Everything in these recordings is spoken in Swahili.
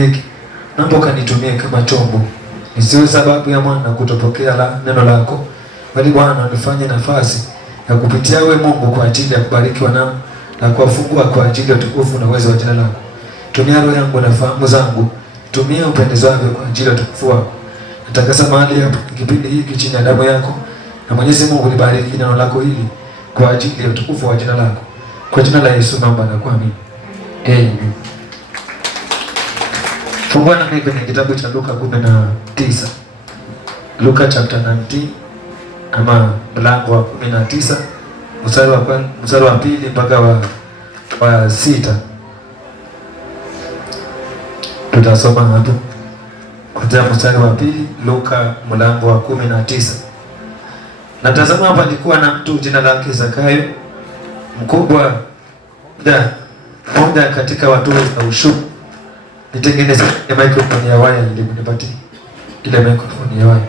hiki, naomba ukanitumie kama chombo, nisiwe sababu ya mwana kutopokea neno lako, bali Bwana nifanye nafasi ya kupitia wewe Mungu kwa ajili ya kubariki wanao na kuwafungua kwa ajili ya utukufu na uwezo wa jina lako. Tumia roho yangu na fahamu zangu, tumia upendezavyo kwa ajili ya utukufu wako. Natakasa mahali hapa kipindi hiki chini ya damu yako, na Mwenyezi Mungu libariki neno lako hili kwa ajili ya utukufu wa jina lako. Kwa jina la Yesu naomba na kuamini. Amen. Fungua na kwenye kitabu cha Luka 19. Luka chapter 19 ama mlango wa 19 mstari wa pili mpaka wa 6. Tutasoma hapo kuanzia mstari wa pili, Luka mlango wa 19. Na tazama, hapa alikuwa na mtu jina lake Zakayo, mkubwa moja katika watu wa ushuru. Nitengeneze microphone ya waya ili kunipatie ile microphone ya waya.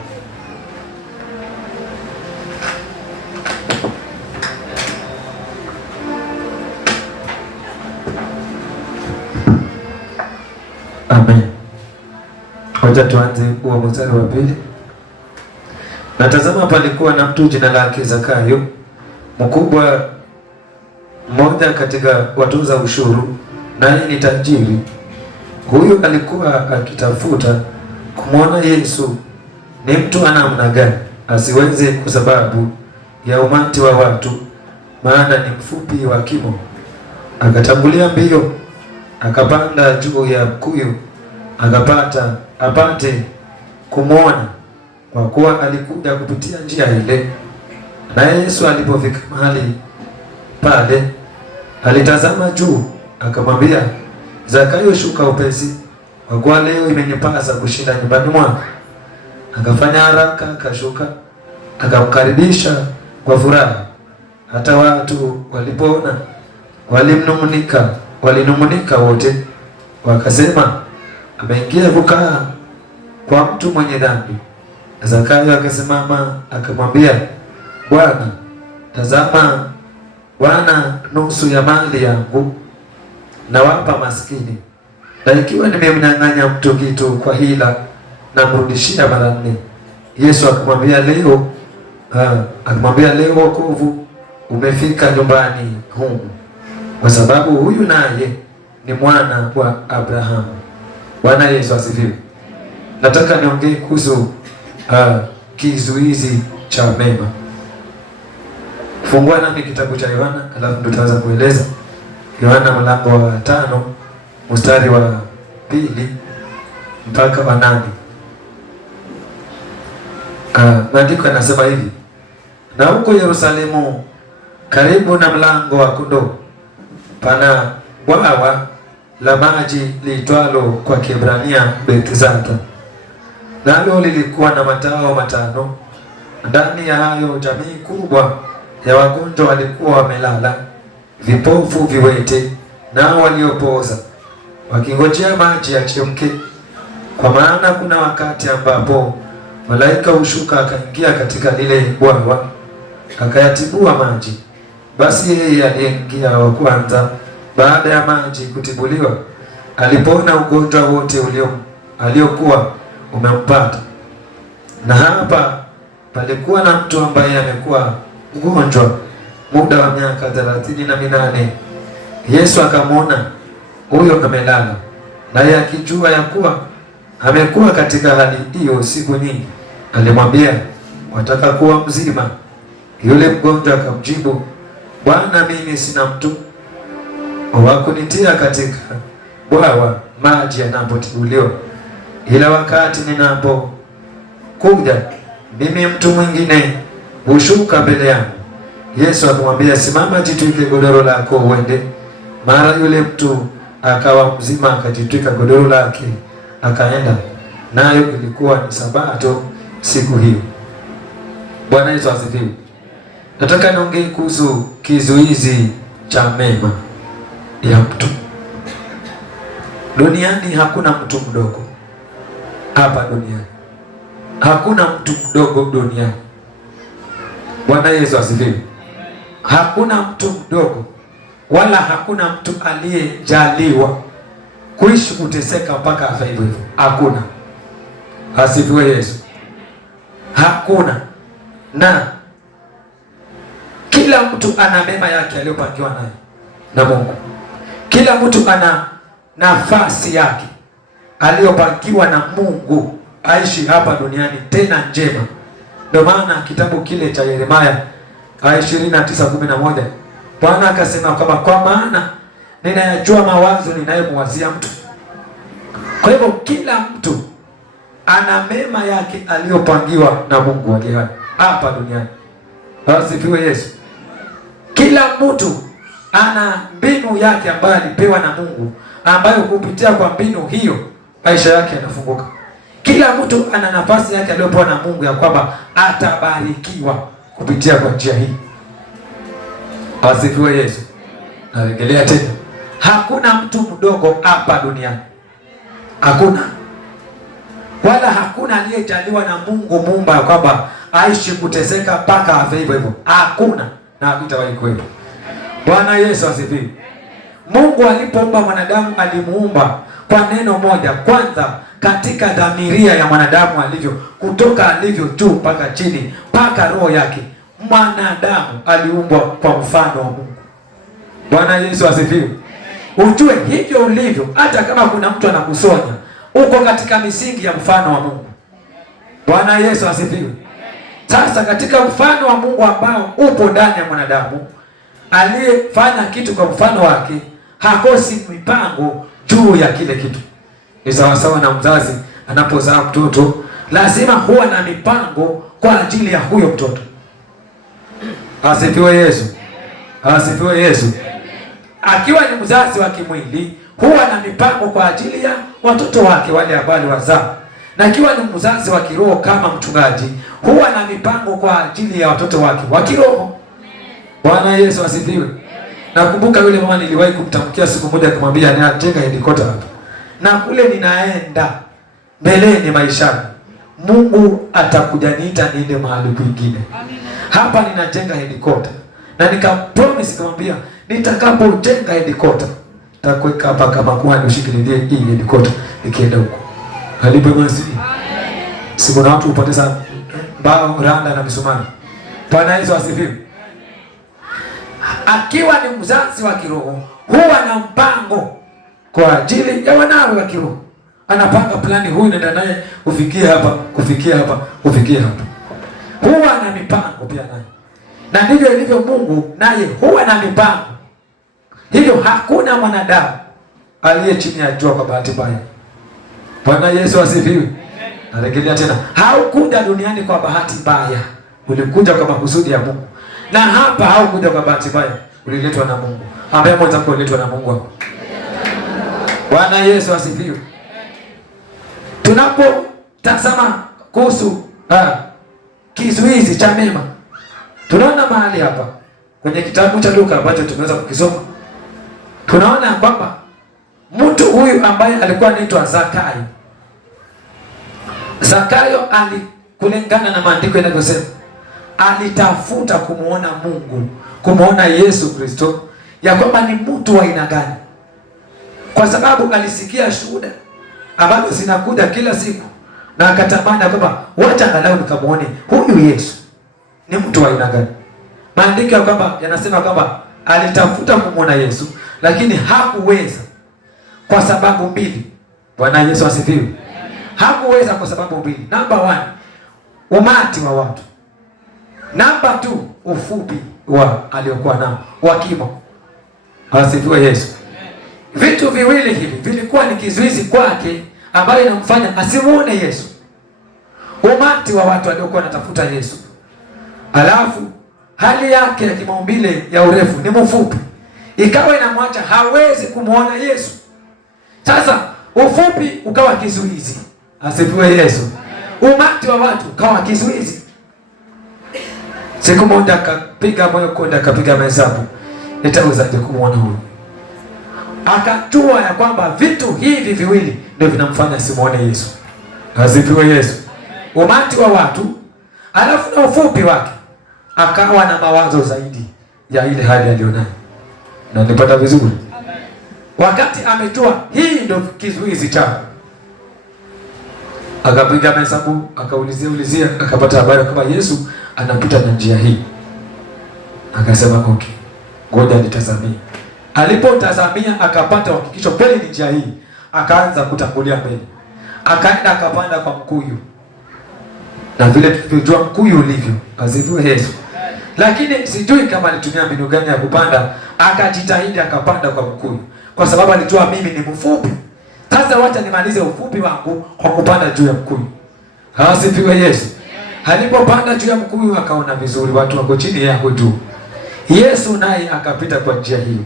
Amen. Wacha tuanze kwa mstari wa pili. Na tazama, palikuwa na mtu jina lake Zakayo, mkubwa mmoja katika watoza ushuru, naye ni tajiri. Huyu alikuwa akitafuta kumwona Yesu ni mtu ana namna gani, asiweze kwa sababu ya umati wa watu, maana ni mfupi wa kimo. Akatangulia mbio, akapanda juu ya mkuyu, apate kumwona, kwa kuwa alikuja kupitia njia ile. Na Yesu alipofika mahali pale, alitazama juu, akamwambia, Zakayo, shuka upesi, kwa kuwa leo imenipasa kushinda nyumbani mwako. Akafanya haraka, akashuka, akamkaribisha kwa furaha. Hata watu walipoona walinung'unika wote, wakasema, ameingia kukaa kwa mtu mwenye dhambi. Zakayo akasimama akamwambia, Bwana, tazama, Bwana, nusu ya mali yangu nawapa maskini, na ikiwa nimemnyang'anya mtu kitu kwa hila, namrudishia mara 4. Yesu akamwambia leo wokovu umefika nyumbani humu, kwa sababu huyu naye ni mwana wa Abrahamu. Bwana Yesu asifiwe. Nataka niongee kuhusu kizuizi cha mema. Fungua nami kitabu cha Yohana, alafu tutaanza kueleza. Yohana mlango wa 5 mstari wa 2 mpaka wa 8. Maandiko yanasema hivi: na huko Yerusalemu karibu na mlango wa kondoo pana bwawa la maji liitwalo kwa Kiebrania Bethzatha, nalo lilikuwa na matao 5. Ndani ya hayo jamii kubwa ya wagonjwa walikuwa wamelala, vipofu, viwete, nao waliopooza, wakingojea maji yachemke. Kwa maana kuna wakati ambapo malaika hushuka akaingia katika lile bwawa akayatibua maji. Basi yeye aliyeingia wa kwanza baada ya maji kutibuliwa alipona ugonjwa wote aliokuwa umempata. Na hapa palikuwa na mtu ambaye amekuwa mgonjwa muda wa miaka 38. Yesu akamwona huyo amelala, naye akijua ya kuwa amekuwa katika hali hiyo siku nyingi, alimwambia, wataka kuwa mzima? Yule mgonjwa akamjibu, Bwana, mimi sina mtu wa kunitia katika bwawa maji yanapotibuliwa, ila wakati ninapokuja mimi mtu mwingine hushuka mbele yangu. Yesu akamwambia, simama, jitwike godoro lako uende. Mara yule mtu akawa mzima, akajitwika godoro lake akaenda. Nayo ilikuwa ni Sabato siku hiyo. Bwana Yesu asifiwe. Nataka niongee kuhusu kizuizi cha mema ya mtu. Duniani hakuna mtu mdogo. Hapa duniani hakuna mtu mdogo duniani. Bwana Yesu asifiwe. Hakuna mtu mdogo, wala hakuna mtu aliyejaliwa kuishi kuteseka mpaka afa hivyo hivyo. Hakuna. Asifiwe Yesu. Hakuna. Na kila mtu ana mema yake aliyopangiwa naye na Mungu. Kila mtu ana nafasi yake aliyopangiwa na Mungu aishi hapa duniani, tena njema. Ndio maana kitabu kile cha Yeremia 29:11 Bwana akasema kwamba kwa maana ninayajua mawazo ninayomwazia mtu. Kwa hivyo kila mtu ana mema yake aliyopangiwa na Mungu aliye hapa duniani. Asifiwe Yesu. Kila mtu ana mbinu yake ambayo alipewa na Mungu, ambayo kupitia kwa mbinu hiyo maisha yake yanafunguka. Kila mtu ana nafasi yake aliyopewa na Mungu ya kwamba atabarikiwa kupitia kwa njia hii. Asifiwe Yesu. Narejelea tena, hakuna mtu mdogo hapa duniani. Hakuna. Wala hakuna aliyejaliwa na Mungu Muumba kwamba aishi kuteseka mpaka afe hivyo hivyo. Hakuna na hakutawahi kuwepo. Bwana Yesu asifiwe. Mungu alipoumba mwanadamu alimuumba kwa neno moja. Kwanza katika dhamiria ya mwanadamu alivyo, kutoka alivyo juu mpaka chini mpaka roho yake, mwanadamu aliumbwa kwa mfano wa Mungu. Bwana Yesu asifiwe. Ujue hivyo ulivyo, hata kama kuna mtu anakusonya, uko katika misingi ya mfano wa Mungu. Bwana Yesu asifiwe. Sasa katika mfano wa Mungu ambao upo ndani ya mwanadamu, aliyefanya kitu kwa mfano wake hakosi mipango juu ya kile kitu. Ni sawasawa na mzazi anapozaa mtoto, lazima huwa na mipango kwa ajili ya huyo mtoto. Asifiwe Yesu. Asifiwe Yesu. Akiwa ni mzazi wa kimwili, huwa na mipango kwa ajili ya watoto wake wale ambao wazaa. Na akiwa ni mzazi wa kiroho kama mchungaji, huwa na mipango kwa ajili ya watoto wake wa kiroho. Bwana Yesu asifiwe. Nakumbuka yule mama niliwahi kumtamkia siku moja, kumwambia ninajenga helikopta hapa, na kule ninaenda mbeleni maishani, Mungu atakuja niita niende mahali kwingine. Hapa ninajenga helikopta, na nikapromise kumwambia nitakapojenga helikopta nitakuweka hapa kama kuhani ushikilie hii helikopta nikienda huko. Halibemasi. Siku na watu upoteza mbao, randa na misumari. Bwana Yesu asifiwe. Akiwa ni mzazi wa kiroho, huwa na mpango kwa ajili ya wanawe wa kiroho. Anapanga plani, huyu nenda naye ufikie hapa, kufikia hapa, ufikie hapa. Huwa na mipango pia naye. Na ndivyo ilivyo Mungu, naye huwa na mipango. Hivyo hakuna mwanadamu aliye chini ya jua kwa bahati mbaya. Bwana Yesu asifiwe. Narejelea tena, haukuja duniani kwa bahati mbaya. Ulikuja kwa makusudi ya Mungu. Na hapa haukuja kwa bahati mbaya, uliletwa na Mungu. Ambaye mmoja kuletwa na Mungu hapo. Bwana Yesu asifiwe. Tunapotazama kuhusu kizuizi cha mema, tunaona mahali hapa kwenye kitabu cha Luka ambacho tumeweza kukisoma, tunaona kwamba mtu huyu ambaye alikuwa anaitwa Zakayo. Zakayo kulingana na maandiko yanavyosema, alitafuta kumuona Mungu, kumuona Yesu Kristo, ya kwamba ni mtu wa aina gani, kwa sababu alisikia shuhuda ambazo zinakuja kila siku, na akatamani kwamba wacha angalau nikamuone huyu Yesu ni mtu wa aina gani. Maandiko ya kwamba yanasema kwamba alitafuta kumuona Yesu, lakini hakuweza kwa sababu mbili. Bwana Yesu asifiwe. Hakuweza kwa sababu mbili. Number 1, umati wa watu. Number 2, ufupi wa aliokuwa nao wa kimo. Asifiwe Yesu. Vitu viwili hivi vilikuwa ni kizuizi kwake ambayo inamfanya asimuone Yesu. Umati wa watu waliokuwa wanatafuta Yesu, alafu hali yake ya kimaumbile ya urefu ni mfupi, ikawa inamwacha hawezi kumuona Yesu. Sasa ufupi ukawa kizuizi. Asifiwe Yesu. Umati wa watu ukawa kizuizi. Siku moja akapiga moyo konde, akapiga mahesabu, nitawezaje kumuona huyu? Akajua ya kwamba vitu hivi viwili ndio vinamfanya simuone Yesu. Asifiwe Yesu. Umati wa watu alafu na ufupi wake, akawa na mawazo zaidi ya ile hali aliyonayo. Na nipata vizuri? wakati amejua hii ndio kizuizi chao, akapiga mahesabu, akaulizia, akapata habari kama Yesu anapita na njia hii. Akasema okay, ngoja nitazamie. Alipotazamia akapata hakikisho kweli ni njia hii, akaanza kutangulia mbele, akaenda akapanda kwa mkuyu, na vile tulivyojua mkuyu ulivyo, asifiwe Yesu. Lakini sijui kama alitumia mbinu gani ya kupanda, akajitahidi akapanda kwa mkuyu, kwa sababu alijua mimi ni mfupi. Sasa wacha nimalize ufupi wangu kwa kupanda juu ya mkuyu. Asifiwe Yesu. Alipopanda juu ya mkuyu akaona vizuri watu wako chini, yeye ako juu. Yesu naye akapita kwa njia hiyo.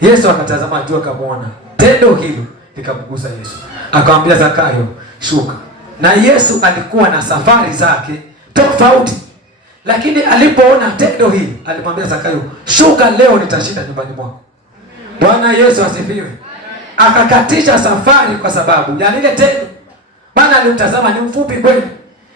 Yesu akatazama juu akamwona. Tendo hilo likamgusa Yesu. Akamwambia Zakayo, shuka. Na Yesu alikuwa na safari zake tofauti. Lakini alipoona tendo hili, alimwambia Zakayo, shuka leo nitashinda nyumbani mwako. Bwana Yesu asifiwe. Akakatisha safari kwa sababu ya lile tendo. Maana alimtazama ni mfupi kweli.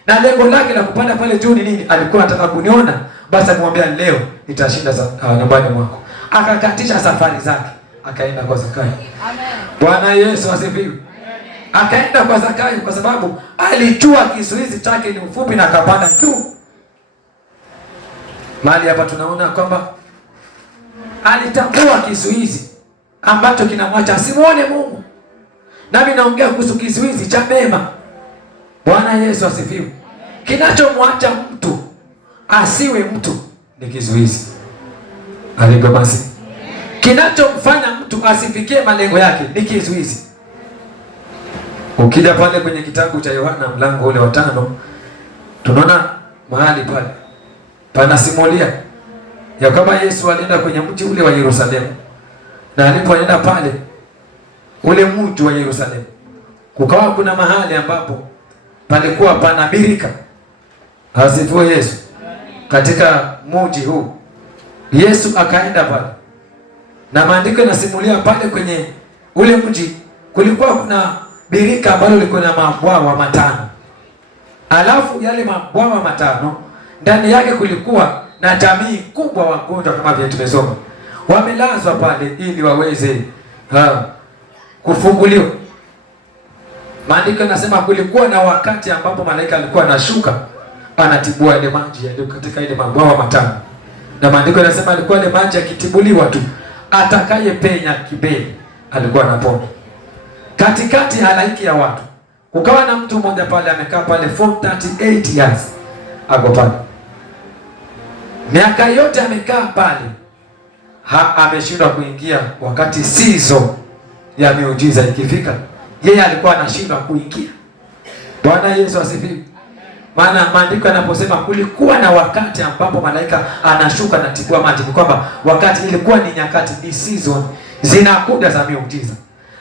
Na lengo lake la kupanda pale juu ni nini? Alikuwa anataka kuniona, basi alimwambia leo nitashinda nyumbani mwako. Akakatisha safari zake, akaenda kwa Zakayo. Amen. Bwana Yesu asifiwe. Akaenda kwa Zakayo kwa sababu alijua kizuizi chake ni mfupi na akapanda juu. Mahali hapa tunaona kwamba alitambua kizuizi ambacho kinamwacha asimuone Mungu. Nami naongea kuhusu kizuizi cha mema. Bwana Yesu asifiwe. Kinachomwacha mtu asiwe mtu ni kizuizi. Haleluya basi. Kinachomfanya mtu asifikie malengo yake ni kizuizi. Ukija pale kwenye kitabu cha Yohana mlango ule wa 5, tunaona mahali pale panasimulia ya kama Yesu alienda kwenye mji ule wa Yerusalemu. Na alipoenda pale ule mji wa Yerusalemu, kukawa kuna mahali ambapo palikuwa pana birika. Asifiwe Yesu. Katika mji huu Yesu akaenda pale. Na maandiko yanasimulia pale kwenye ule mji kulikuwa kuna birika ambalo liko na mabwawa matano. Alafu yale mabwawa matano ndani yake kulikuwa na jamii kubwa wagonjwa kama vile tumesoma. Wamelazwa pale ili waweze kufunguliwa. Maandiko yanasema kulikuwa na wakati ambapo malaika alikuwa anashuka anatibua ile maji yaliyo katika ile mabwawa matano. Na maandiko yanasema alikuwa ile maji yakitibuliwa tu, atakaye penya kibeli alikuwa anapona. Katikati halaiki ya watu kukawa na mtu mmoja pale amekaa pale for 38 years. Ako pale. Miaka yote amekaa pale. Ameshindwa kuingia wakati sizo ya miujiza ikifika. Yeye alikuwa anashindwa kuingia. Bwana Yesu asifiwe. Maana maandiko yanaposema kulikuwa na wakati ambapo malaika anashuka na tibua maji, ni kwamba wakati ilikuwa ni nyakati, ni season zinakuja za miujiza.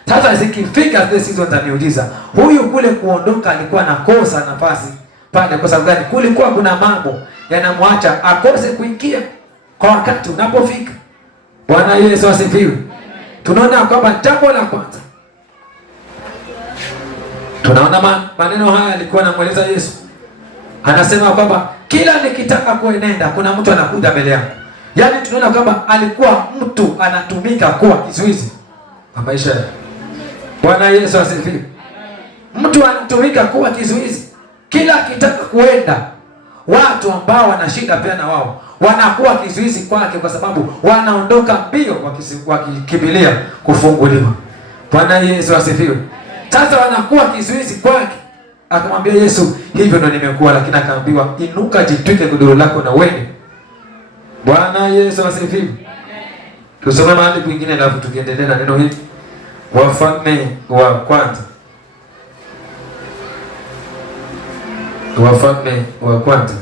Sasa zikifika zile season za miujiza, huyu kule kuondoka alikuwa anakosa nafasi pale. Kwa sababu gani? Kulikuwa kuna mambo yanamwacha akose kuingia kwa wakati unapofika. Bwana Yesu asifiwe. Tunaona kwamba jambo la kwanza, tunaona maneno haya alikuwa anamueleza Yesu. Anasema kwamba kila nikitaka kuenenda kuna mtu anakuja mbele yangu. Yaani tunaona kwamba alikuwa mtu anatumika kuwa kizuizi kwa maisha yake. Bwana Yesu asifiwe. Mtu anatumika kuwa kizuizi. Kila akitaka kuenda, watu ambao wanashinda pia na wao wanakuwa kizuizi kwake, kwa sababu wanaondoka mbio wakikimbilia kufunguliwa. Bwana Yesu asifiwe. Sasa wanakuwa kizuizi kwake. Akamwambia Yesu, hivyo ndo nimekuwa, lakini akaambiwa inuka, jitwike godoro lako na uende. Bwana Yesu asifiwe. Tusome mahali kwingine alafu tukiendelea na neno hili. Wafalme wa kwanza. Wafalme wa kwanza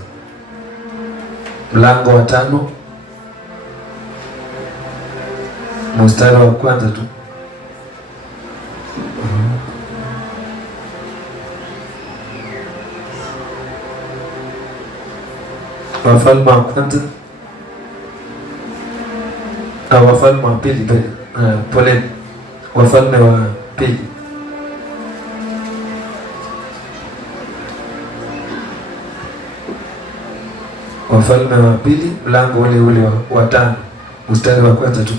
mlango wa 5 mstari wa kwanza tu. Wafalme wa kwanza Wafalme wa pili pole. Wafalme wa pili Wafalme wa pili mlango ule wa 5 mstari wa kwanza tu.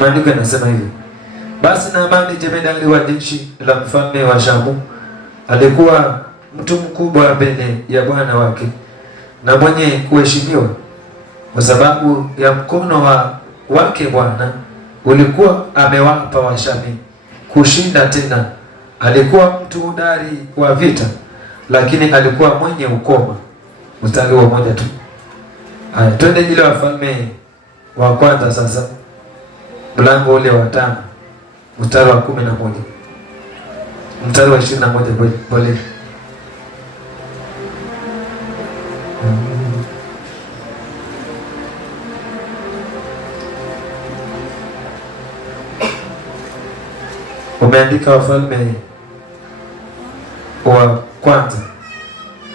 Maandiko yanasema hivi: basi Naamani jemedari wa jeshi la mfalme wa Shamu alikuwa mtu mkubwa mbele ya bwana wake na mwenye kuheshimiwa, kwa sababu ya mkono wake Bwana ulikuwa amewapa Washami kushinda. Tena alikuwa mtu hodari wa vita, lakini alikuwa mwenye ukoma. Mstari wa moja tu. Haya, twende ile Wafalme wa kwanza sasa, mlango ule wa 5 mstari wa 11 mstari wa 21 pole. Umeandika Wafalme wa kwanza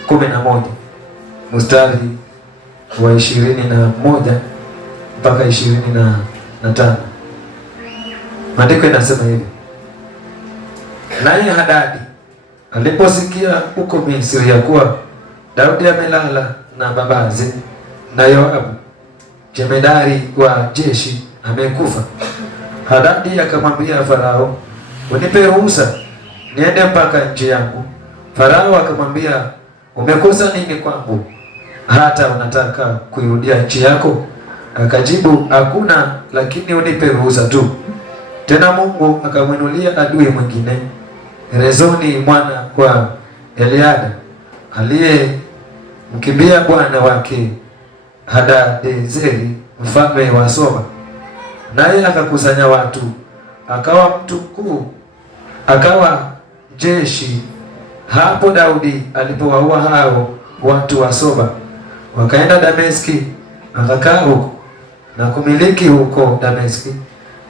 11 mstari wa 21 mpaka 25. Maandiko inasema hivi: naye Hadadi aliposikia huko Misri ya kuwa Daudi amelala na babaze, na Yoabu jemedari wa jeshi amekufa, Hadadi akamwambia Farao, unipe ruhusa niende mpaka nchi yangu. Farao akamwambia, umekosa nini kwangu hata unataka kuirudia nchi yako? Akajibu, hakuna, lakini unipe ruhusa tu. Tena Mungu akamwinulia adui mwingine, Rezoni mwana wa Eliada, aliyemkimbia bwana wake Hadadezeri mfalme wa Soba, naye akakusanya watu, akawa mtu mkuu, akawa jeshi. Hapo Daudi alipowaua hao watu wa Soba, wakaenda Dameski, akakaa huko na kumiliki huko Dameski,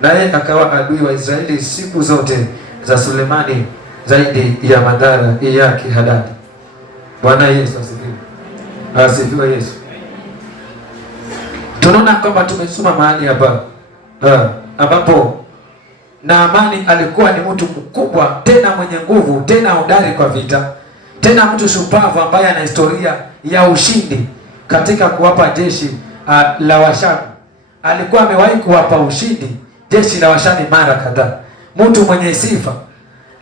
naye akawa adui wa Israeli siku zote za Sulemani, zaidi ya madhara yake Hadadi. Bwana Yesu asifiwe. Asifiwe Yesu. Tunaona kwamba tumesoma mahali hapa ambapo Naamani alikuwa ni mtu mkubwa, tena mwenye nguvu, tena hodari kwa vita, tena mtu shupavu ambaye ana historia ya ushindi katika kuwapa jeshi la Washami. Alikuwa amewahi kuwapa ushindi jeshi la Washami mara kadhaa, mtu mwenye sifa.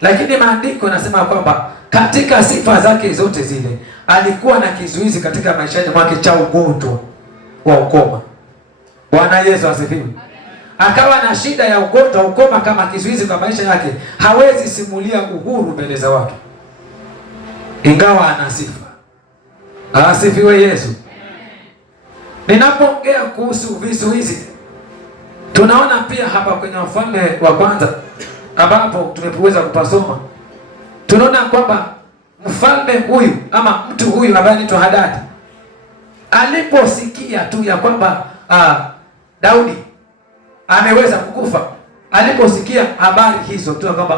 Lakini maandiko yanasema kwamba katika sifa zake zote zile alikuwa na kizuizi katika maisha yake cha ugonjwa wa ukoma. Bwana Yesu asifiwe. Akawa na shida ya ugonjwa ukoma kama kizuizi kwa maisha yake. Hawezi simulia uhuru mbele za watu, ingawa ana sifa. Asifiwe Yesu. Ninapoongea kuhusu vizuizi, tunaona pia hapa kwenye Wafalme wa kwanza ambapo tumeweza kupasoma, tunaona kwamba mfalme huyu ama mtu huyu ambaye anaitwa Hadadi aliposikia tu ya kwamba Daudi ameweza kukufa, aliposikia habari hizo tu kwamba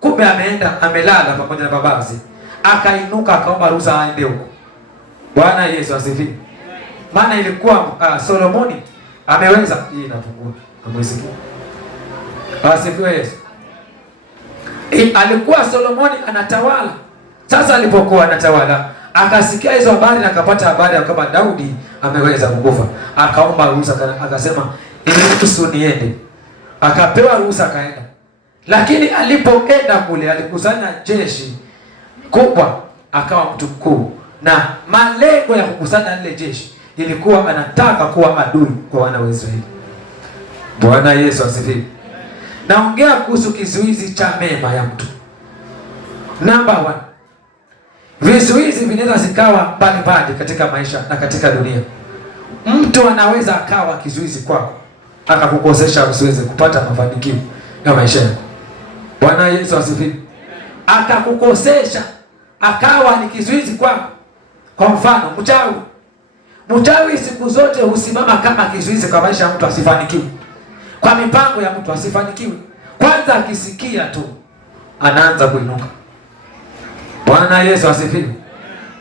kumbe ameenda amelala pamoja na babazi, akainuka akaomba ruhusa aende huko. Bwana Yesu asifiwe. Maana ilikuwa Solomoni ameweza, hii inapungua amesikia. Asifiwe Yesu. Alikuwa Solomoni anatawala. Sasa alipokuwa anatawala, akasikia hizo habari na akapata habari ya kwamba Daudi ameweza kukufa. Akaomba ruhusa, akasema niruhusu niende. Akapewa ruhusa akaenda. Lakini alipoenda kule alikusanya jeshi kubwa, akawa mtu mkuu, na malengo ya kukusanya lile jeshi ilikuwa anataka kuwa adui kwa wana wa Israeli. Bwana Yesu asifiwe. Naongea kuhusu kizuizi cha mema ya mtu. Number 1. Vizuizi vinaweza zikawa mbalimbali katika maisha na katika dunia. Mtu anaweza akawa kizuizi kwako, akakukosesha usiweze kupata mafanikio ya maisha yako. Bwana Yesu asifiwe. Akakukosesha, akawa ni kizuizi kwako. Kwa mfano, mchawi. Mchawi siku zote husimama kama kizuizi kwa maisha ya mtu asifanikiwe, kwa mipango ya mtu asifanikiwe. Kwanza akisikia tu anaanza kuinuka. Bwana Yesu asifiwe.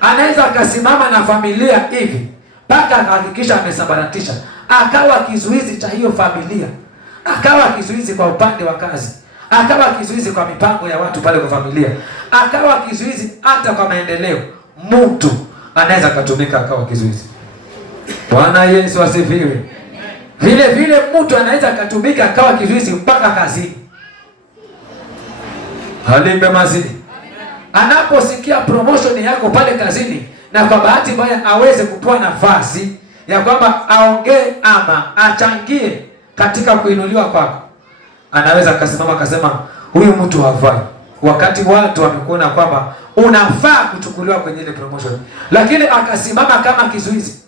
Anaweza akasimama na familia hivi mpaka akahakikisha amesabaratisha, akawa kizuizi cha hiyo familia, akawa kizuizi kwa upande wa kazi, akawa kizuizi kwa mipango ya watu pale kwa familia, akawa kizuizi hata kwa maendeleo. Mtu anaweza kutumika akawa kizuizi. Bwana Yesu asifiwe. Vile vile mtu anaweza akatumika akawa kizuizi mpaka kazini. Halimbe mazidi. Anaposikia promotion yako pale kazini na kwa bahati mbaya aweze kupewa nafasi ya kwamba aongee ama achangie katika kuinuliwa kwako, anaweza akasimama akasema huyu mtu hafai, wakati watu wamekuona kwamba unafaa kuchukuliwa kwenye ile promotion, lakini akasimama kama kizuizi.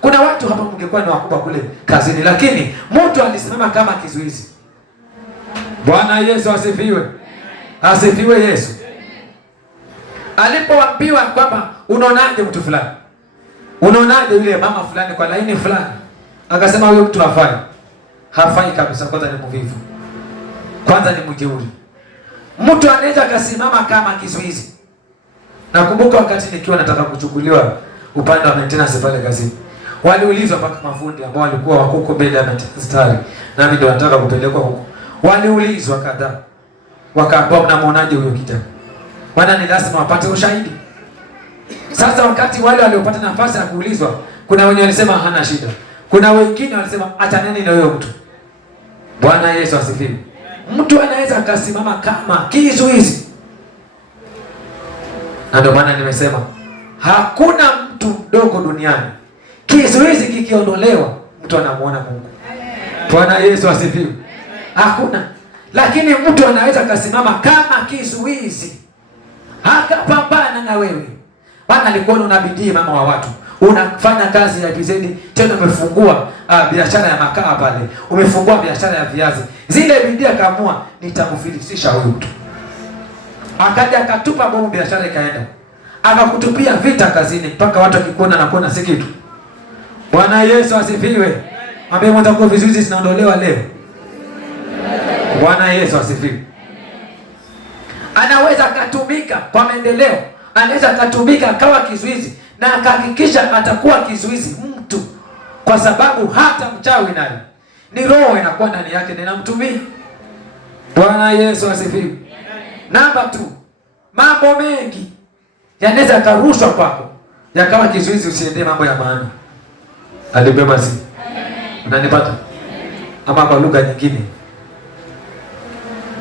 Kuna watu hapa mngekuwa ni wakubwa kule kazini, lakini mtu alisimama kama kizuizi. Bwana Yesu asifiwe. Asifiwe Yesu. Alipoambiwa kwamba unaonaje mtu fulani, unaonaje yule mama fulani kwa laini fulani, akasema huyo mtu hafai. Hafai kabisa. Kwanza ni mvivu, kwanza ni mjeuri. Mtu anaweza akasimama kama kizuizi. Nakumbuka wakati nikiwa nataka kuchukuliwa upande wa maintenance pale kazini, waliulizwa mpaka mafundi ambao walikuwa wako mbele ya maintenance, nami ndio nataka kupelekwa huko. Waliulizwa kadhaa, wakaambiwa mnamuonaje huyo kijana? Maana ni lazima wapate ushahidi. Sasa wakati wale waliopata nafasi ya kuulizwa, kuna wenye walisema hana shida, kuna wengine walisema achaneni na huyo mtu. Bwana Yesu asifiwe. Mtu anaweza akasimama kama kizuizi. Na ndio maana nimesema hakuna mtu mdogo duniani. Kizuizi kikiondolewa, mtu anamuona Mungu. Bwana Yesu asifiwe. Hakuna. Lakini mtu anaweza akasimama kama kizuizi, akapambana na wewe. Bwana alikuwa una bidii, mama wa watu, unafanya kazi ya PZ, tena umefungua biashara ya makaa pale, umefungua biashara ya viazi. Zile bidii akaamua nitamfilisisha huyu mtu. Akaja akatupa bomu, biashara ikaenda. Akakutupia vita kazini mpaka watu wakikuona na kuona si kitu. Bwana Yesu asifiwe. Mwambie mwenzako vizuizi zinaondolewa leo. Bwana Yesu asifiwe. Anaweza katumika kwa maendeleo, anaweza katumika akawa kizuizi na akahakikisha atakuwa kizuizi mtu, kwa sababu hata mchawi naye ni roho inakuwa ndani yake na inamtumia. Bwana Yesu asifiwe. Namba 2, mambo mengi yanaweza karushwa kwako yakawa kizuizi usiende mambo ya maana. Alibeba si. Unanipata? Ama kwa lugha nyingine,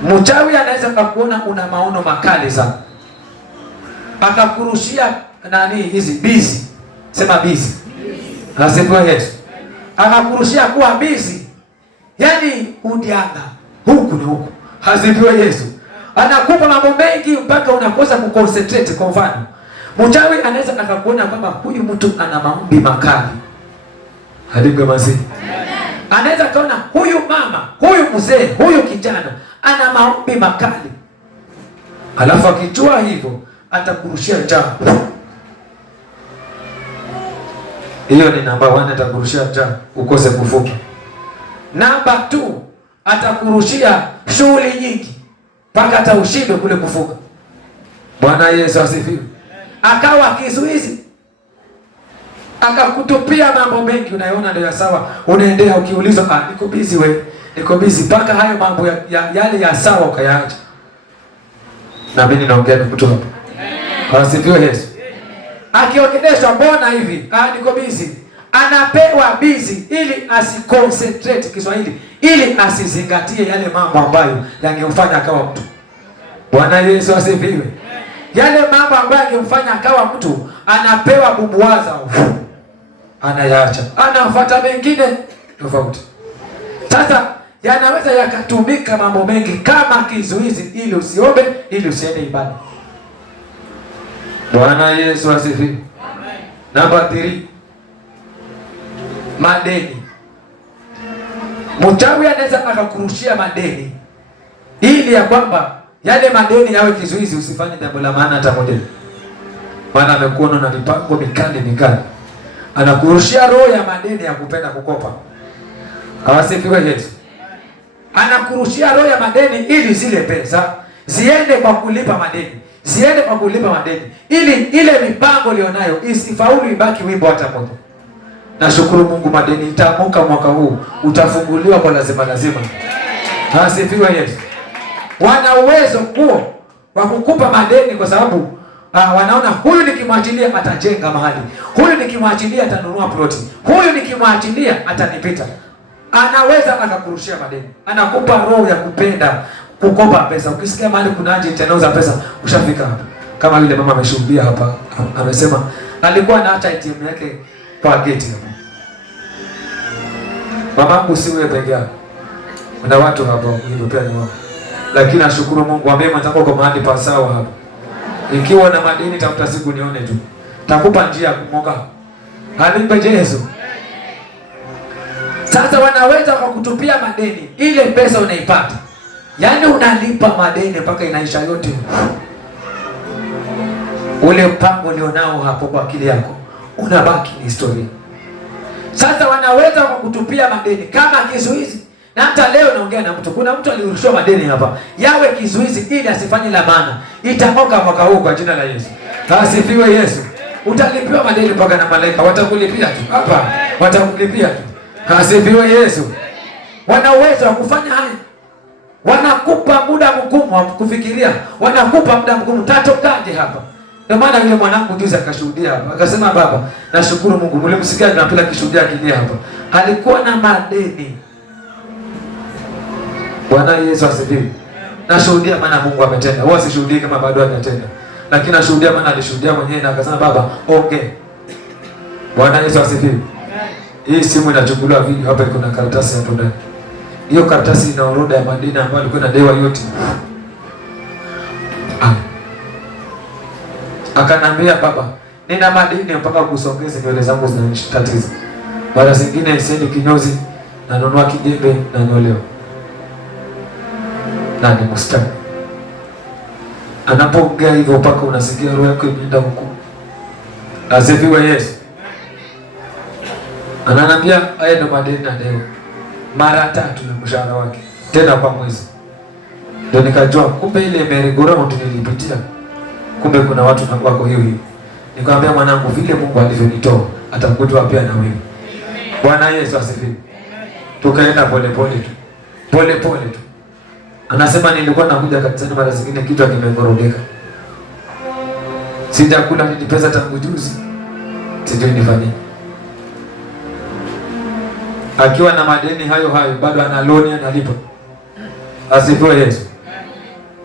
mchawi anaweza kukuona una maono makali sana, akakurushia hizi bizi. Sema bizi. Asifiwe Yesu. Akakurushia kuwa bizi, yaani udianga huku ni huku. Asifiwe Yesu. Anakupa mambo mengi mpaka unakosa kuconcentrate. Kwa mfano, mchawi anaweza akakuona kwamba huyu mtu ana maombi makali. Hadiga masi. Anaweza kaona huyu mama, huyu mzee, huyu kijana ana maombi makali. Alafu akijua hivyo atakurushia njaa. Hiyo ni namba 1, atakurushia njaa ukose kufuka. Namba 2, atakurushia shughuli nyingi mpaka hata ushindwe kule kufuka. Bwana Yesu asifiwe. Akawa kizuizi, akakutupia mambo mengi, unaona ndio sawa, unaendea ukiulizwa niko busy wewe, niko busy, mpaka hayo mambo yale ya sawa ukayaacha. Na mimi naongea na mtu hapa. Asifiwe Yesu. Akiongeleshwa mbona hivi? Niko busy. Anapewa busy ili asiconcentrate Kiswahili, ili asizingatie yale mambo ambayo yangemfanya akawa mtu. Bwana Yesu asifiwe. Yale mambo ambayo yangemfanya akawa mtu anapewa bumbuaza, anayaacha, anafuata mengine tofauti. Sasa yanaweza yakatumika mambo mengi kama kizuizi, ili usiombe, ili usiende ibada. Bwana Yesu asifiwe. Amen. Namba 3, madeni. Mchawi anaweza akakurushia madeni ili ya kwamba yale madeni yawe kizuizi usifanye jambo la maana hata moja. Maana amekuona na mipango mikali. Anakurushia roho ya madeni ya kupenda kukopa. Asifiwe Yesu. Anakurushia roho ya madeni ili zile pesa ziende kwa kulipa madeni. Ili ile mipango lionayo isifaulu, ibaki wimbo hata moja. Nashukuru Mungu, madeni itamuka mwaka huu, utafunguliwa kwa lazima. Asifiwe Yesu. Wana uwezo huo wa kukupa madeni kwa sababu wanaona huyu nikimwachilia atajenga mahali, huyu nikimwachilia atanunua ploti, huyu nikimwachilia atanipita. anaweza akakurushia madeni. Anakupa roho ya kupenda kukopa pesa. Ukisikia mahali kuna agent anauza pesa, ushafika hapa. Kama yule mama ameshuhudia hapa, amesema alikuwa anaacha ATM yake kwa gate hapo. Mamangu si wewe peke yako. Kuna watu hapa hivyo pia ni wao. Lakini nashukuru Mungu ambaye mtako kwa mahali pa sawa hapa. Ikiwa na madeni tafuta siku nione tu. Takupa njia ya kumoka. Halipe Yesu. Sasa wanaweza wakakutupia madeni, ile pesa unaipata. Yaani unalipa madeni mpaka inaisha yote. Ule mpango ulionao hapo kwa akili yako unabaki ni historia. Sasa wanaweza wakakutupia madeni kama kizuizi. Na hata leo naongea na mtu, kuna mtu alirushwa madeni hapa, yawe kizuizi ili asifanye la maana. Itamoka mwaka huu kwa jina la Yesu. Asifiwe Yesu. Utalipiwa madeni mpaka na malaika watakulipia tu. Hapa watakulipia tu. Asifiwe Yesu. Wana uwezo wa kufanya haya. Wanakupa muda mgumu wa kufikiria. Wanakupa muda mgumu, tatokaje hapa? Ndio maana yule mwanangu juzi akashuhudia hapa. Akasema baba, nashukuru Mungu. Mlimsikia tunapenda kishuhudia kilia hapa. Alikuwa na madeni. Bwana Yesu asifiwe. Nashuhudia maana Mungu ametenda. Huwa sishuhudii kama bado hajatenda. Lakini nashuhudia maana alishuhudia mwenyewe na akasema baba, okay. Bwana Yesu asifiwe. Hii simu inachukuliwa video hapa, kuna karatasi hapo ndani. Hiyo karatasi ina orodha ya madeni ambayo alikuwa anadewa yote. Akanambia baba, nina madeni mpaka kusongeza nywele zangu zinanitatiza. Mara zingine siendi kinyozi, nanunua kijembe na nyolewa. Na ni mstari. Anapoongea hivyo mpaka unasikia roho yako imeenda huko. Asifiwe Yesu. Ananiambia haya ndo madeni na leo. Mara 3 ya mshahara wake. Tena kwa mwezi. Ndio nikajua kumbe ile merry-go-round nilipitia. Kumbe kuna watu na wako hiyo hiyo. Nikamwambia mwanangu, vile Mungu alivyonitoa atakutoa pia na wewe. Bwana Yesu asifiwe. Tukaenda pole pole tu. Pole pole tu. Anasema nilikuwa nakuja kanisani mara zingine kitu kimengorogeka. Sijakula nilipesa tangu juzi. Sijui nifanye. Akiwa na madeni hayo bado ana loan analipa. Asifiwe Yesu.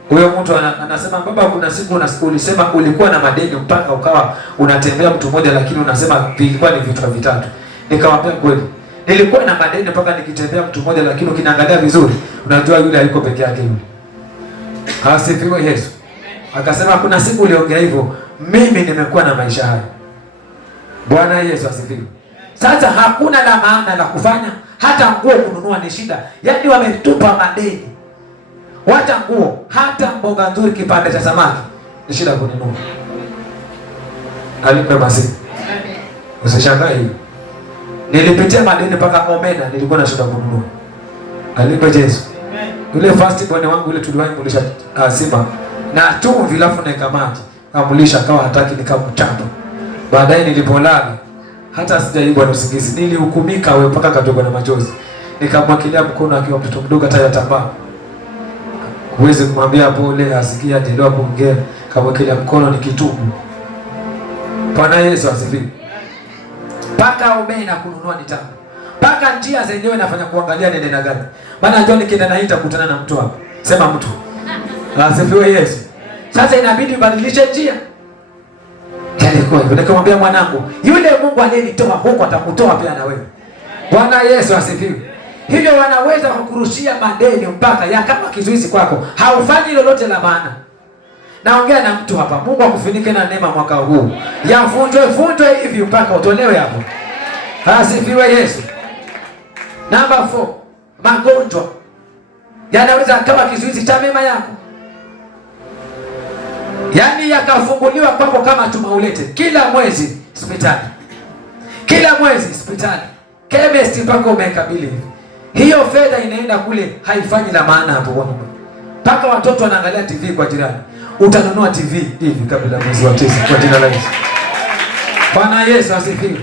Huyo mtu anasema baba, kuna siku ulisema ulikuwa na madeni mpaka ukawa unatembea mtu mmoja, lakini unasema vilikuwa ni vitu vitatu. Nikamwambia kweli. Nilikuwa na madeni mpaka nikitembea mtu mmoja, lakini ukiniangalia vizuri unajua yule hayuko peke yake yule. Asifiwe Yesu. Akasema kuna siku uliongea hivyo, mimi nimekuwa na maisha haya. Bwana Yesu asifiwe. Sasa hakuna la maana la kufanya, hata nguo kununua ni shida. Yaani wametupa madeni. Hata nguo, hata mboga nzuri kipande cha samaki ni shida kununua. Alipe basi. Usishangae hiyo. Nilipitia madeni mpaka omena nilikuwa na shida kununua. Alipe Yesu. Yule first born wangu yule tuliwahi kulisha Simba na chumvi alafu na maji. Kamulisha akawa hataki, nikamchapa. Baadaye nilipolala hata sijaibwa na usingizi. Nilihukumika wewe mpaka katoka na machozi. Nikamwakilia mkono akiwa mtoto mdogo hata yatambaa. Huwezi kumwambia pole, asikia aendelea kuongea. Kamwakilia mkono nikitubu. Bwana Yesu asifiwe. Paka omena kununua ni tamu. Paka njia zenyewe nafanya kuangalia nende na gani. Maana njoo nikienda na hita kukutana na mtu hapo. Sema mtu. Asifiwe Yesu. Sasa inabidi ubadilishe njia. Kwa hivyo nikamwambia mwanangu, yule Mungu aliyenitoa huko atakutoa pia na wewe. Bwana Yesu asifiwe. Hivyo wanaweza kukurushia madeni mpaka ya kama kizuizi kwako. Haufanyi lolote la maana. Naongea na mtu hapa. Mungu akufunike na neema mwaka huu. Yavunjwe hivi mpaka utolewe hapo. Asifiwe Yesu. Number 4, magonjwa yanaweza kama kizuizi cha mema yako. Yaani yakafunguliwa kwako kama tumaulete. Kila mwezi hospitali. Kila mwezi hospitali. Chemist mpaka umekabili. Hiyo fedha inaenda kule, haifanyi la maana hapo wangu. Mpaka watoto wanaangalia TV kwa jirani. Utanunua TV hivi kabla mwezi wa 9 kwa jina la Yesu. Bwana Yesu asifiwe.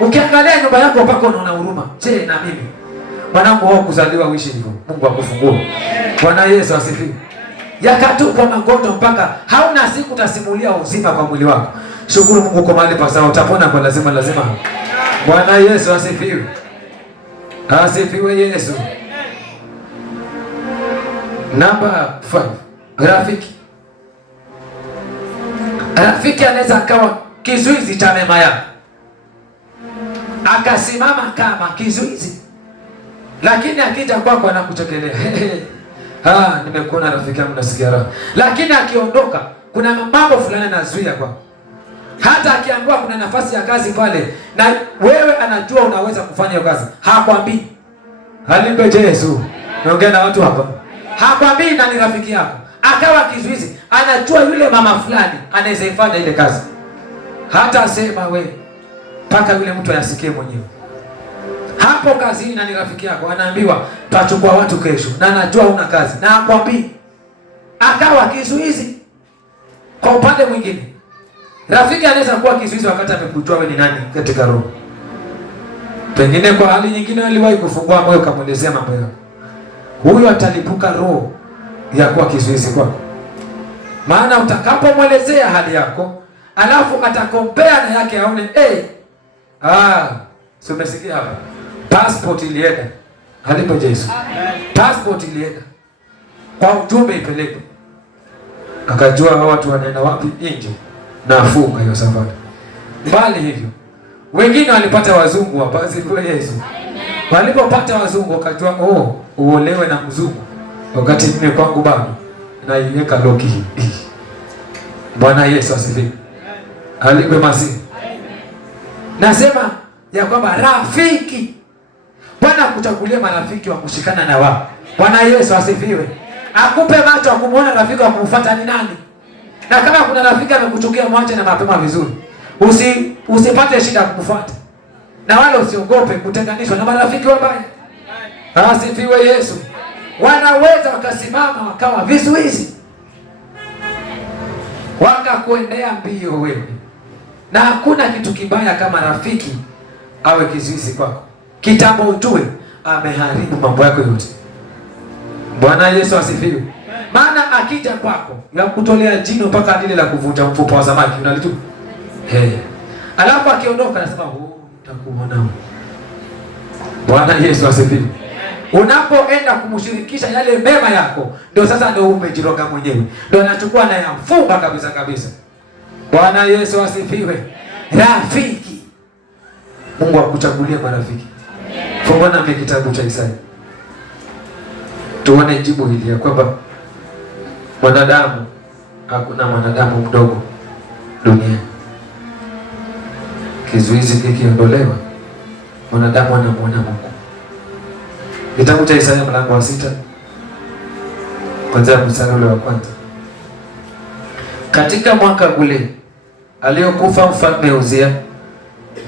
Ukiangalia nyumba yako mpaka unaona huruma. Je, na mimi mwanangu wao kuzaliwa uishi hivyo. Mungu akufungue. Bwana Yesu asifiwe. Yakatupa magonjwa mpaka hauna siku utasimulia uzima kwa mwili wako. Shukuru Mungu kwa mahali pa sawa, utapona kwa lazima. Bwana Yesu asifiwe. Asifiwe Yesu. Namba 5, rafiki. Rafiki anaweza akawa kizuizi cha mema yako, akasimama kama kizuizi, lakini akija kwako anakuchekelea. Nimekuona rafiki yangu, nasikia raha. Lakini akiondoka, kuna mambo fulani anazuia kwako. Hata akiambiwa kuna nafasi ya kazi pale, na wewe anajua unaweza kufanya hiyo kazi, hakwambii. Halipe Yesu. Naongea na watu hapa. Hakwambii na ni rafiki yako, akawa kizuizi. Anajua yule mama fulani anaweza ifanya ile kazi, hata asema we mpaka yule mtu ayasikie mwenyewe. Hapo kazini na ni rafiki yako, anaambiwa tutachukua watu kesho, na anajua una kazi na hakwambii, akawa kizuizi. Kwa upande mwingine, rafiki anaweza kuwa kizuizi wakati amekujua wewe ni nani katika roho. Pengine kwa hali nyingine aliwahi kufungua moyo kamwelezea mambo yako, huyo atalipuka roho ya kuwa kizuizi kwako. Maana utakapomwelezea hali yako, alafu atakompea na yake, aone si umesikia hapa, passport ilienda. Halipo Yesu. Passport ilienda kwa ujumbe ipeleke, akajua hao watu wanaenda wapi nje, na afunga hiyo safari. Mbali hivyo, wengine walipata wazungu hapa. Asifiwe Yesu. Walipopata wazungu wakajua uolewe na mzungu, wakati mimi kwangu bado na iweka loki hii. Bwana Yesu asifiwe. Halipe masi. Nasema ya kwamba rafiki, Bwana kuchagulia marafiki wa kushikana na wao. Bwana Yesu asifiwe. Akupe macho akumuona rafiki wa kumfuata ni nani. Na kama kuna rafiki amekuchukia, mwache na mapema vizuri. Usipate shida kukufuata. Na wala usiogope kutenganishwa na marafiki wabaya. Asifiwe Yesu. Wanaweza wakasimama wakawa vizuizi, wakakuendea mbio wewe. Na hakuna kitu kibaya kama rafiki awe kizuizi kwako. Kitambo ujue ameharibu mambo yako yote. Bwana Yesu asifiwe. Maana akija kwako ya kutolea jino mpaka lile la kuvunja mfupa wa samaki, unalitu. Alafu akiondoka anasema utakuona. Bwana Yesu asifiwe. Unapoenda kumshirikisha yale mema yako, ndio sasa ndio umejiroga mwenyewe. Ndio anachukua na yafunga kabisa kabisa. Bwana Yesu asifiwe. Rafiki. Mungu akuchagulie marafiki. Fungua na kitabu cha Isaya. Tuone jibu hili ya kwamba mwanadamu, hakuna mwanadamu mdogo duniani. Kizuizi kikiondolewa, mwanadamu anamuona Mungu. Kitabu cha Isaya mlango wa 6 kuanzia mstari ule wa kwanza. Katika mwaka ule aliokufa mfalme Uzia,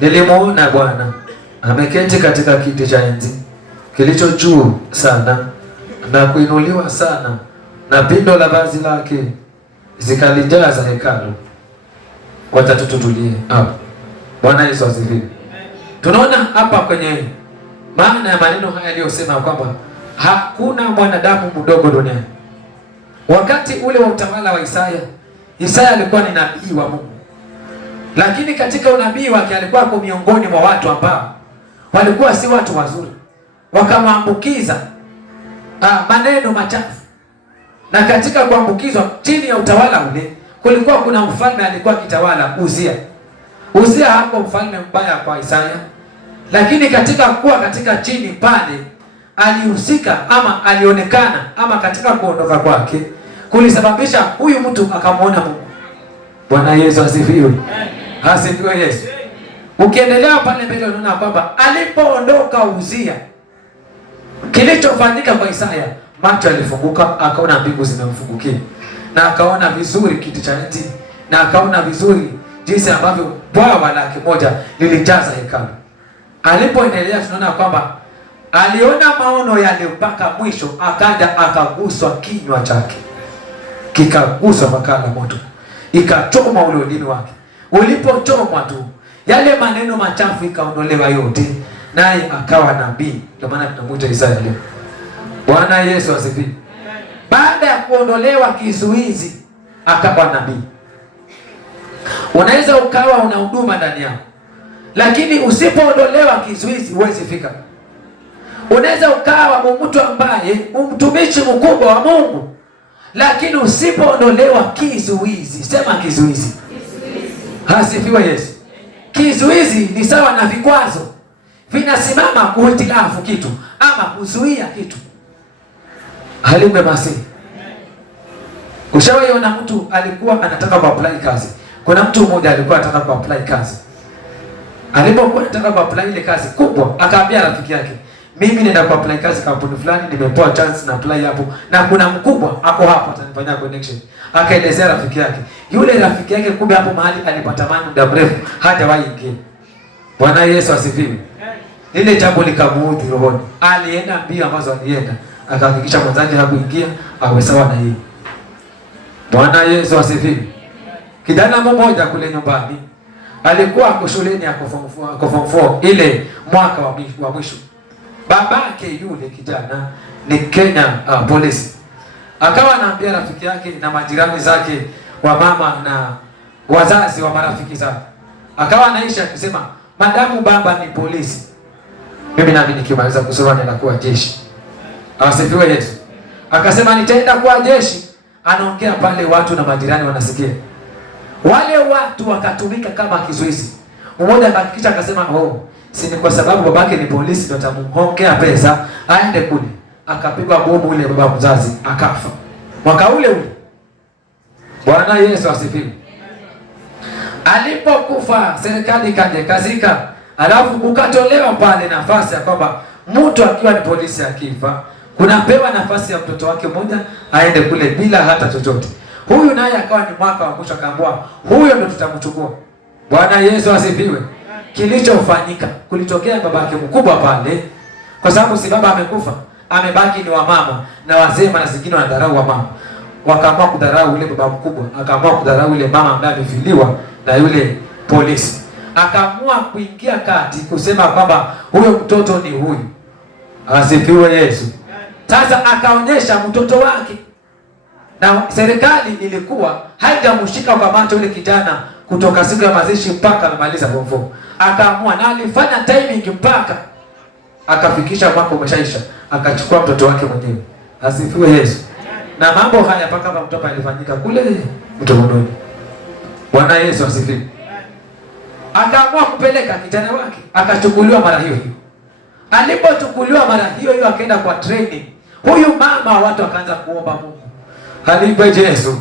nilimuona Bwana ameketi katika kiti cha enzi kilicho juu sana na kuinuliwa sana, na pindo la vazi lake zikalijaza hekalu. Watatutulie hapo. Bwana Yesu asifiwe. Tunaona hapa kwenye maana ya maneno haya aliyosema kwamba hakuna mwanadamu mdogo duniani. Wakati ule wa utawala wa Isaya alikuwa ni nabii wa Mungu, lakini katika unabii wake alikuwa kwa miongoni mwa watu ambao walikuwa si watu wazuri, wakamwambukiza maneno machafu. Na katika kuambukizwa, chini ya utawala ule kulikuwa kuna mfalme alikuwa kitawala, Uzia. Uzia hapo mfalme mbaya kwa Isaya, lakini katika kuwa katika chini pale alihusika ama alionekana ama katika kuondoka kwake kulisababisha huyu mtu akamwona Mungu. Bwana Yesu asifiwe. Asifiwe Yesu. Ukiendelea pale mbele unaona kwamba alipoondoka Uzia, kilichofanyika kwa Isaya, macho yalifunguka, akaona mbingu zimemfungukia, na akaona vizuri kiti cha enzi, na akaona vizuri jinsi ambavyo bwawa lake moja lilijaza hekalu. Alipoendelea tunaona kwamba aliona maono yale mpaka mwisho, akaja akaguswa kinywa chake, kikaguswa makala moto, ikachoma ule ulimi wake. Ulipochomwa tu, yale maneno machafu ikaondolewa yote, naye akawa nabii. Ndio maana tunamuita Isaya leo. Bwana Yesu asifiwe. Baada ya kuondolewa kizuizi, akawa nabii. Unaweza ukawa una huduma ndani yako, lakini usipoondolewa kizuizi huwezi fika. Unaweza ukawa mtu ambaye mtumishi mkubwa wa Mungu, lakini usipoondolewa kizuizi, sema kizuizi. Asifiwe Yesu. Kizuizi ni sawa na vikwazo, vinasimama kuhitilafu kitu ama kuzuia kitu. Halimbe basi. Ushawahi mtu alikuwa anataka ku-apply kazi. Kuna mtu mmoja alikuwa anataka ku-apply kazi. Alipokuwa anataka ku-apply ile kazi kubwa, akaambia rafiki yake, mimi nenda ku-apply kazi kampuni fulani, nimepewa chance na apply hapo na kuna mkubwa ako hapo atanifanyia connection. Akaelezea rafiki yake. Yule rafiki yake kumbe hapo mahali alipatamani muda mrefu hajawahi ingia. Bwana Yesu asifiwe. Lile jambo likamuudhi rohoni. Alienda mbio ambazo alienda, akahakikisha mwenzake hakuingia, awe sawa na yeye. Bwana Yesu asifiwe. Kijana mmoja kule nyumbani alikuwa ako shuleni ako form 4 ile mwaka wa mwisho. Babake yule kijana ni Kenya polisi. Akawa anaambia rafiki yake na majirani zake wa mama na wazazi wa marafiki zake. Akawa anaisha kusema, madamu baba ni polisi, mimi nami nikimaliza kusoma nenda kuwa jeshi. Asifiwe Yesu. Akasema nitaenda kuwa jeshi. Anaongea pale watu na majirani wanasikia. Wale watu wakatumika kama kizuizi. Mmoja akahakikisha akasema, si ni kwa sababu babake ni polisi ndio atamhongea pesa aende kule. Akapigwa bomu ule baba mzazi akafa. Mwaka ule. Bwana Yesu asifiwe. Alipokufa serikali kaje kazika, alafu ukatolewa pale nafasi ya kwamba mtu akiwa ni polisi akifa, kunapewa nafasi ya mtoto wake mmoja aende kule bila hata chochote. Huyu naye akawa ni mwaka wa mwisho, akaambiwa huyo ndo tutamchukua. Bwana Yesu asifiwe. Kilichofanyika, kulitokea babake mkubwa pale, kwa sababu si baba amekufa, amebaki ni wamama na wazee, na zingine wanadharau wamama. Wakaamua kudharau yule baba mkubwa, akaamua kudharau yule mama ambaye amefiliwa na yule polisi. Akaamua kuingia kati kusema kwamba huyo mtoto ni huyu. Asifiwe Yesu. Sasa akaonyesha mtoto wake. Na serikali ilikuwa haijamshika kwa macho yule kijana kutoka siku ya mazishi mpaka amemaliza form 4. Akaamua na alifanya timing mpaka akafikisha mwaka umeshaisha, akachukua mtoto wake mwenyewe. Asifiwe Yesu. Na mambo haya mpaka hapa mtoto alifanyika kule Mtomoni. Bwana Yesu asifiwe. Akaamua kupeleka kijana wake, akachukuliwa mara hiyo hiyo. Alipochukuliwa mara hiyo hiyo akaenda kwa training. Huyu mama watu akaanza kuomba Mungu. Halipe Yesu.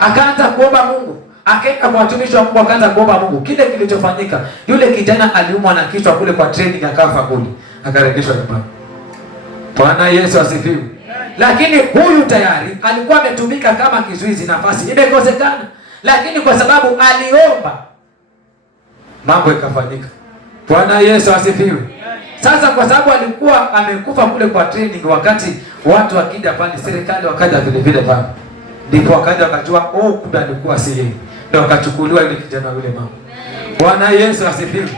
Akaanza kuomba Mungu. Akaenda kwa watumishi wa Mungu akaanza kuomba Mungu. Kile kilichofanyika, yule kijana aliumwa na kichwa kule kwa training akafa kule. Akarejeshwa nyumbani. Bwana Yesu asifiwe. Lakini huyu tayari alikuwa ametumika kama kizuizi, nafasi imekosekana. Lakini kwa sababu aliomba, mambo ikafanyika. Bwana Yesu asifiwe. Sasa kwa sababu alikuwa amekufa kule kwa training, wakati watu wakija pale, serikali wakaja vile vile pale, ndipo wakaja wakajua kumbe alikuwa si yeye, ndio wakachukuliwa yule kijana yule mama. Bwana Yesu asifiwe.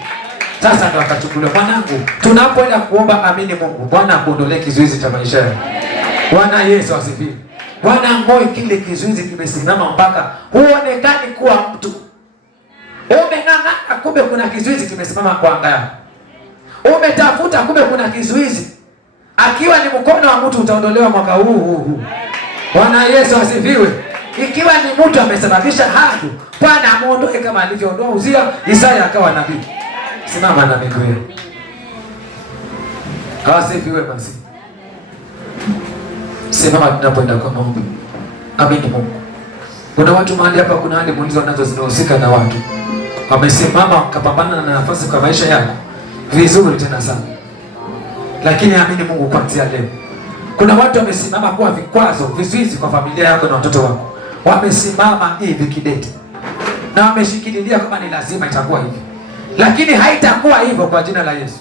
Sasa ndio wakachukuliwa. Mwanangu, tunapoenda kuomba, amini Mungu, Bwana akuondolee kizuizi cha maisha yako. Bwana Yesu asifiwe. Bwana ngoi kile kizuizi kimesimama mpaka huonekani kuwa mtu. Umeng'ang'ana, kumbe kuna kizuizi kimesimama kwa anga yako. Umetafuta, kumbe kuna kizuizi. Akiwa ni mkono wa mtu utaondolewa mwaka huu. Bwana Yesu asifiwe. Ikiwa ni mtu amesababisha hadu, Bwana amuondoe kama alivyoondoa Uzia, Isaya akawa nabii. Simama na miguu yako. Asifiwe basi. Simama tunapoenda kwa maombi. Amini Mungu. Kuna watu mahali hapa, kuna hali muulizo nazo zinahusika na watu. Wamesimama kapambana na nafasi kwa maisha yako vizuri tena sana. Lakini amini Mungu kuanzia leo, kuna watu wamesimama kuwa vikwazo, vizuizi kwa familia yako na watoto wako. Wamesimama hivi kidete. Na wameshikililia kama ni lazima itakuwa hivi. Lakini haitakuwa hivyo kwa jina la Yesu.